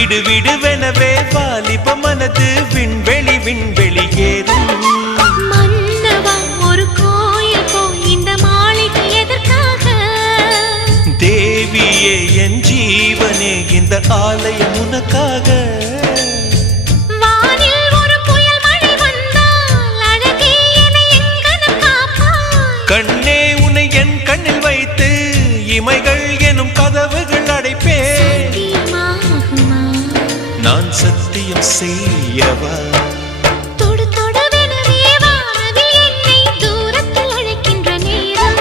விடு விடுவெனவே வாலிப மனது விண்வெளி விண்வெளி ஏறும். மன்னவா ஒரு கோயில் போ இந்த மாளிகை எதற்காக? தேவியே என் ஜீவனே இந்த ஆலயம் உனக்காக. வானில் ஒரு புயல் மழை வந்தால் அழகே என்னை எங்கனம் காப்பாய். கண்ணே உன்னை என் கண்ணில் வைத்து இமைகள் எனும் கதவுகள் அடைப்பேன். சத்தியமாகுமா? நான் சத்தியம் செய்யவா? தொடு தொடுவெனவே வானவில் என்னை தூரத்தில் அழைக்கின்ற நேரம்.